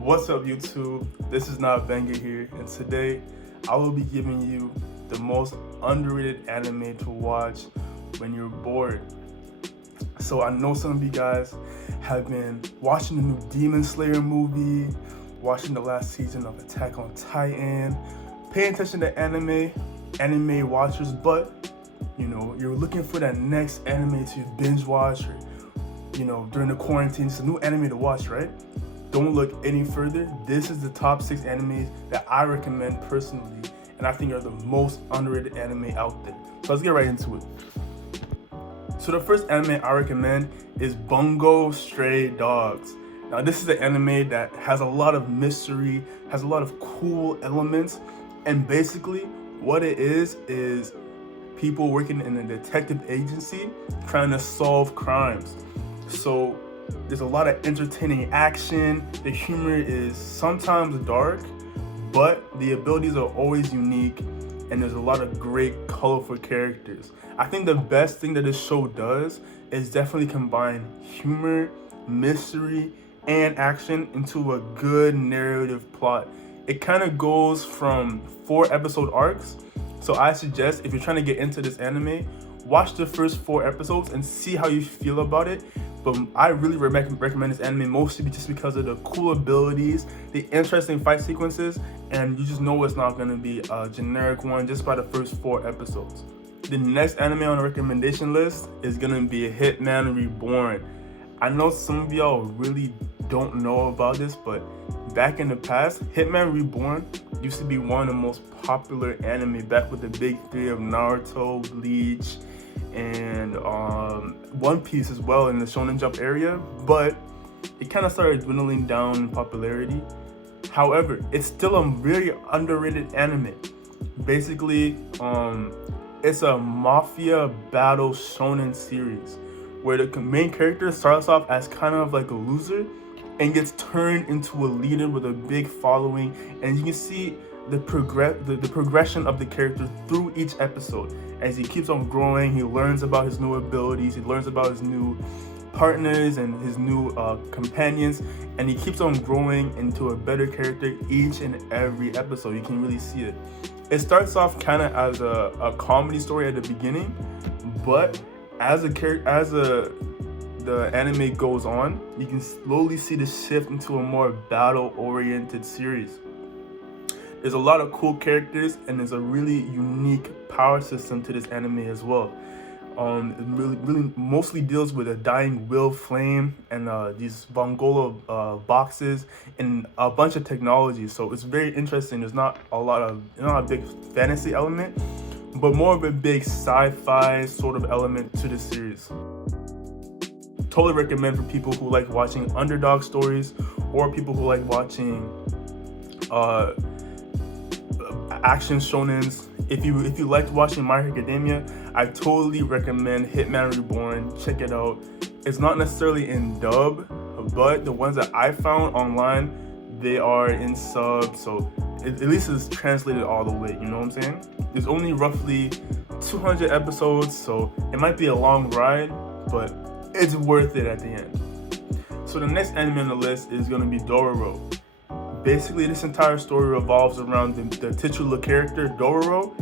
What's up, YouTube? This is not Banger here, and today I will be giving you the most underrated anime to watch when you're bored. So I know some of you guys have been watching the new Demon Slayer movie, watching the last season of Attack on Titan, paying attention to anime watchers, but you're looking for that next anime to binge watch, or during the quarantine, it's a new anime to watch, right? Don't look any further. This is the top 6 animes that I recommend personally, and I think are the most underrated anime out there. So let's get right into it. So the first anime I recommend is Bungo Stray Dogs. Now this is an anime that has a lot of mystery, has a lot of cool elements, and basically what it is people working in a detective agency trying to solve crimes. So there's a lot of entertaining action. The humor is sometimes dark, but the abilities are always unique, and there's a lot of great, colorful characters. I think the best thing that this show does is definitely combine humor, mystery, and action into a good narrative plot. It kind of goes from 4 episode arcs, so I suggest if you're trying to get into this anime, watch the first 4 episodes and see how you feel about it. But I really recommend this anime mostly just because of the cool abilities, the interesting fight sequences, and you just know it's not going to be a generic one just by the first 4 episodes. The next anime on the recommendation list is going to be Hitman Reborn. I know some of y'all really don't know about this, but back in the past, Hitman Reborn used to be one of the most popular anime back with the big 3 of Naruto, Bleach, and One Piece as well in the Shonen Jump area, but it kind of started dwindling down in popularity. However, it's still a really underrated anime. Basically, it's a mafia battle shonen series where the main character starts off as kind of like a loser and gets turned into a leader with a big following, and you can see the progression of the character through each episode. As he keeps on growing, he learns about his new abilities, he learns about his new partners and his new companions, and he keeps on growing into a better character each and every episode. You can really see it. It starts off kind of as a comedy story at the beginning, but as the anime goes on, you can slowly see the shift into a more battle-oriented series. There's a lot of cool characters, and there's a really unique power system to this anime as well. It really mostly deals with a dying will flame and these bungou boxes and a bunch of technology. So it's very interesting. There's not a big fantasy element, but more of a big sci-fi sort of element to this series. Totally recommend for people who like watching underdog stories or people who like watching action shonens. If you liked watching My Hero Academia, I totally recommend Hitman Reborn. Check it out. It's not necessarily in dub, but the ones that I found online, they are in sub, so at least it's translated all the way, you know what I'm saying? There's only roughly 200 episodes, so it might be a long ride, but it's worth it at the end. So the next anime on the list is going to be Dororo. Basically, this entire story revolves around the titular character, Dororo,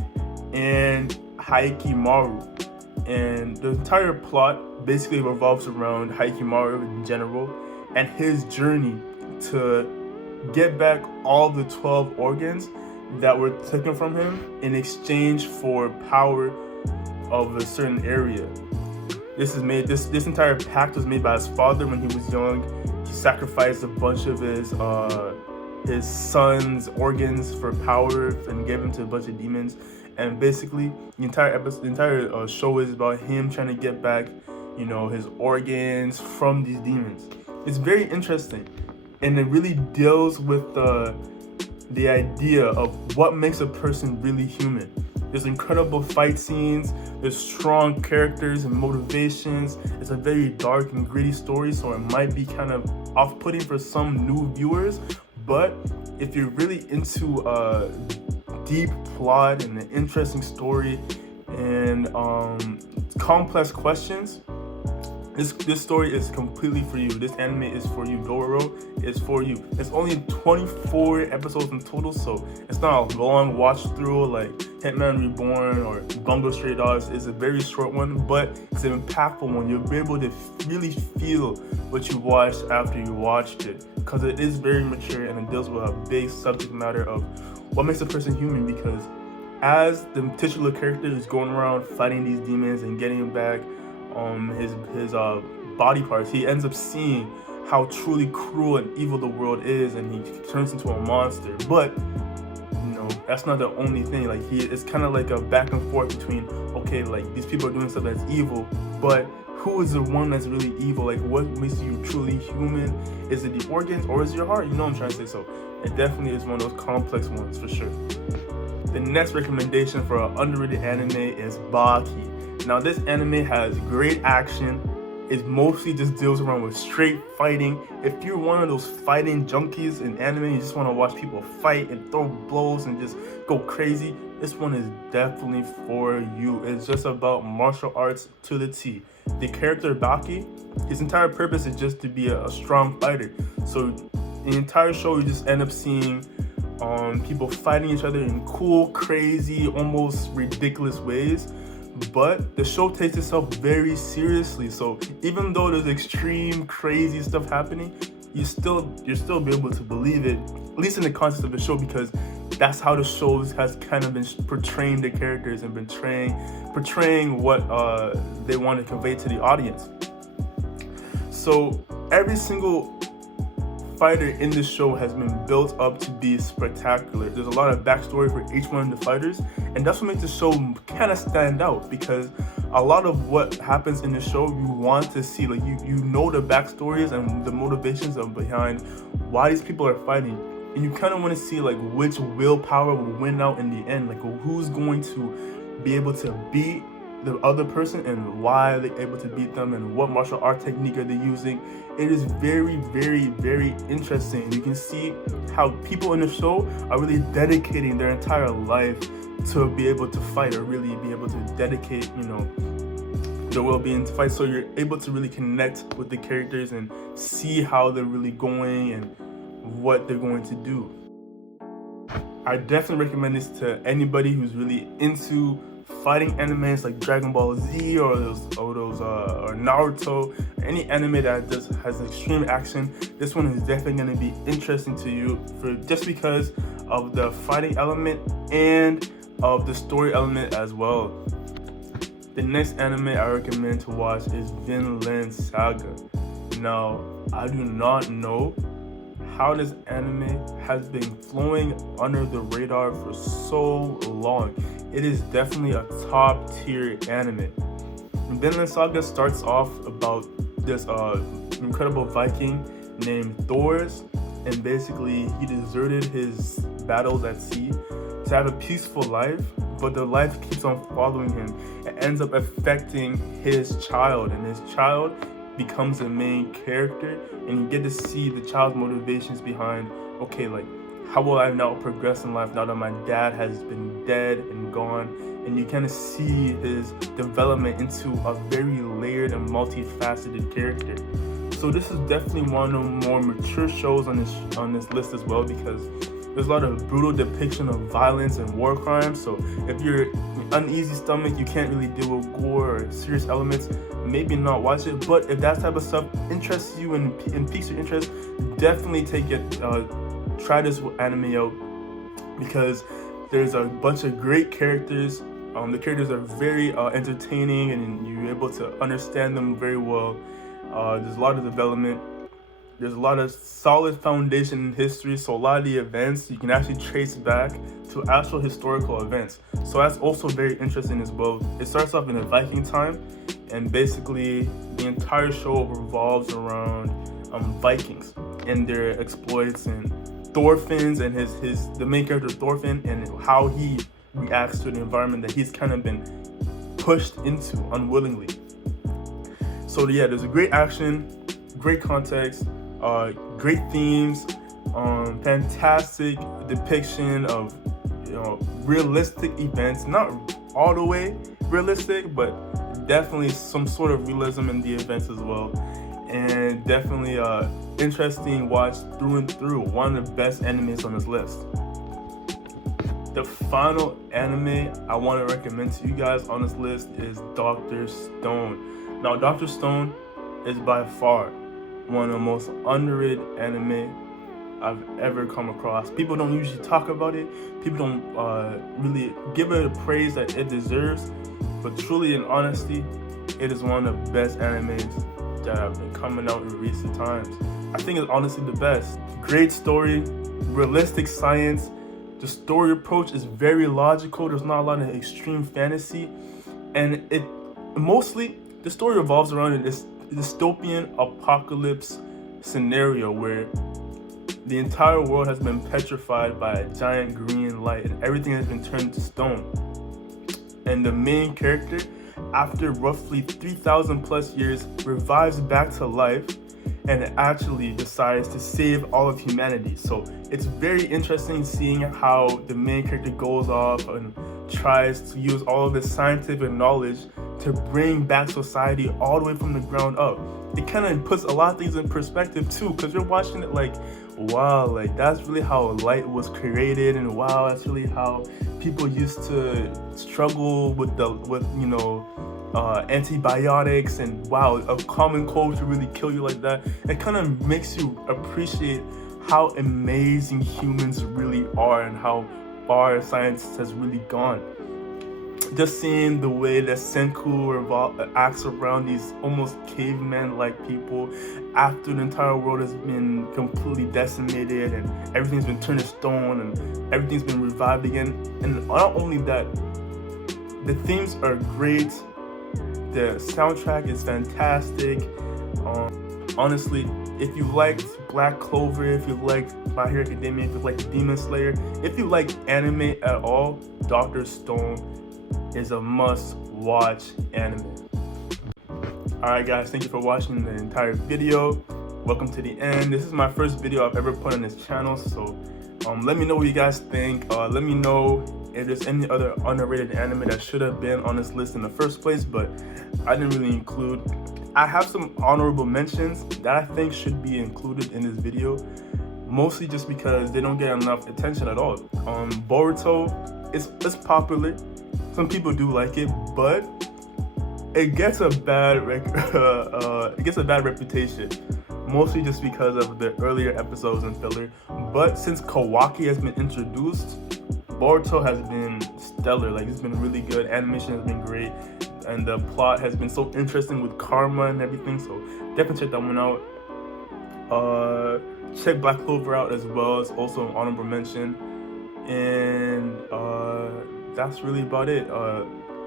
and Haikimaru. And the entire plot basically revolves around Haikimaru in general and his journey to get back all the 12 organs that were taken from him in exchange for power of a certain area. This entire pact was made by his father when he was young. He sacrificed a bunch of his son's organs for power and gave them to a bunch of demons. And basically, the entire show is about him trying to get back, his organs from these demons. It's very interesting, and it really deals with the idea of what makes a person really human. There's incredible fight scenes, there's strong characters and motivations. It's a very dark and gritty story, so it might be kind of off-putting for some new viewers, but if you're really into a deep plot and an interesting story and complex questions, This story is completely for you. This anime is for you. Dororo is for you. It's only 24 episodes in total, so it's not a long watch through like Hitman Reborn or Bungo Stray Dogs. It's a very short one, but it's an impactful one. You'll be able to really feel what you watched after you watched it, because it is very mature and it deals with a big subject matter of what makes a person human. Because as the titular character is going around fighting these demons and getting back his body parts, he ends up seeing how truly cruel and evil the world is, and he turns into a monster. But that's not the only thing. Like, it's kind of like a back and forth between, okay, like these people are doing stuff that's evil, but who is the one that's really evil? Like, what makes you truly human? Is it the organs or is it your heart? You know what I'm trying to say? So it definitely is one of those complex ones for sure. The next recommendation for an underrated anime is Baki. Now, this anime has great action. It mostly just deals around with straight fighting. If you're one of those fighting junkies in anime, you just want to watch people fight and throw blows and just go crazy, this one is definitely for you. It's just about martial arts to the T. The character Baki, his entire purpose is just to be a strong fighter. So the entire show, you just end up seeing people fighting each other in cool, crazy, almost ridiculous ways. But the show takes itself very seriously. So even though there's extreme, crazy stuff happening, you're still be able to believe it, at least in the context of the show, because that's how the show has kind of been portraying the characters and portraying what they want to convey to the audience. So every single fighter in this show has been built up to be spectacular. There's a lot of backstory for each one of the fighters, and that's what makes the show kind of stand out, because a lot of what happens in the show you want to see. Like, you know the backstories and the motivations behind why these people are fighting, and you kind of want to see like which willpower will win out in the end, like who's going to be able to beat the other person and why they're able to beat them and what martial art technique are they using. It is very, very, very interesting. You can see how people in the show are really dedicating their entire life to be able to fight, or really be able to dedicate, their well-being to fight. So you're able to really connect with the characters and see how they're really going and what they're going to do. I definitely recommend this to anybody who's really into fighting animes like Dragon Ball Z or Naruto, any anime that has extreme action. This one is definitely going to be interesting to you just because of the fighting element and of the story element as well. The next anime I recommend to watch is Vinland Saga. Now, I do not know how this anime has been flowing under the radar for so long. It is definitely a top tier anime. Vinland Saga starts off about this incredible Viking named Thors, and basically he deserted his battles at sea to have a peaceful life, but the life keeps on following him. It ends up affecting his child, and his child becomes the main character, and you get to see the child's motivations behind, okay, like, how will I now progress in life now that my dad has been dead and gone? And you kind of see his development into a very layered and multifaceted character. So this is definitely one of the more mature shows on this list as well, because there's a lot of brutal depiction of violence and war crimes. So if you're an uneasy stomach, you can't really deal with gore or serious elements, maybe not watch it. But if that type of stuff interests you and piques your interest, definitely try this anime out, because there's a bunch of great characters. The characters are very entertaining, and you're able to understand them very well. There's a lot of development. There's a lot of solid foundation in history, so a lot of the events you can actually trace back to actual historical events. So that's also very interesting as well. It starts off in the Viking time, and basically the entire show revolves around Vikings and their exploits, and Thorfinn and the main character Thorfinn, and how he reacts to the environment that he's kind of been pushed into unwillingly. So yeah, there's a great action, great context, great themes, fantastic depiction of realistic events, not all the way realistic, but definitely some sort of realism in the events as well, and definitely a interesting watch through and through. One of the best animes on this list. The final anime I want to recommend to you guys on this list is Dr. Stone. Now, Dr. Stone is by far one of the most underrated anime I've ever come across. People don't usually talk about it. People don't really give it the praise that it deserves. But truly and honestly, it is one of the best animes that have been coming out in recent times. I think it's honestly the best. Great story, realistic science. The story approach is very logical. There's not a lot of extreme fantasy. And it mostly, the story revolves around this dystopian apocalypse scenario where the entire world has been petrified by a giant green light and everything has been turned to stone. And the main character, after roughly 3,000 plus years, revives back to life and actually decides to save all of humanity. So it's very interesting seeing how the main character goes off and tries to use all of his scientific knowledge to bring back society all the way from the ground up. It kind of puts a lot of things in perspective too, because you're watching it like, wow, like that's really how light was created, and wow, that's really how people used to struggle with antibiotics, and wow, a common cold could really kill you like that. It kind of makes you appreciate how amazing humans really are and how far science has really gone. Just seeing the way that Senku acts around these almost caveman-like people after the entire world has been completely decimated and everything's been turned to stone and everything's been revived again. And not only that, the themes are great. The soundtrack is fantastic. Honestly, if you liked Black Clover, if you liked My Hero Academia, if you liked Demon Slayer, if you like anime at all, Dr. Stone is a must-watch anime. Alright guys, thank you for watching the entire video. Welcome to the end. This is my first video I've ever put on this channel, so let me know what you guys think. Let me know if there's any other underrated anime that should have been on this list in the first place, but I didn't really include. I have some honorable mentions that I think should be included in this video, mostly just because they don't get enough attention at all. Boruto is popular. Some people do like it, but it gets a bad reputation, mostly just because of the earlier episodes and filler. But since Kawaki has been introduced, Boruto has been stellar. Like, it's been really good. Animation has been great, and the plot has been so interesting with karma and everything. So definitely check that one out. Check Black Clover out as well. It's also an honorable mention. And that's really about it.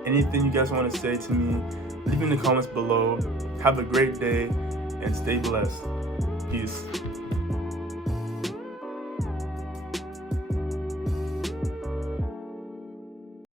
Anything you guys want to say to me, leave in the comments below. Have a great day and stay blessed. Peace.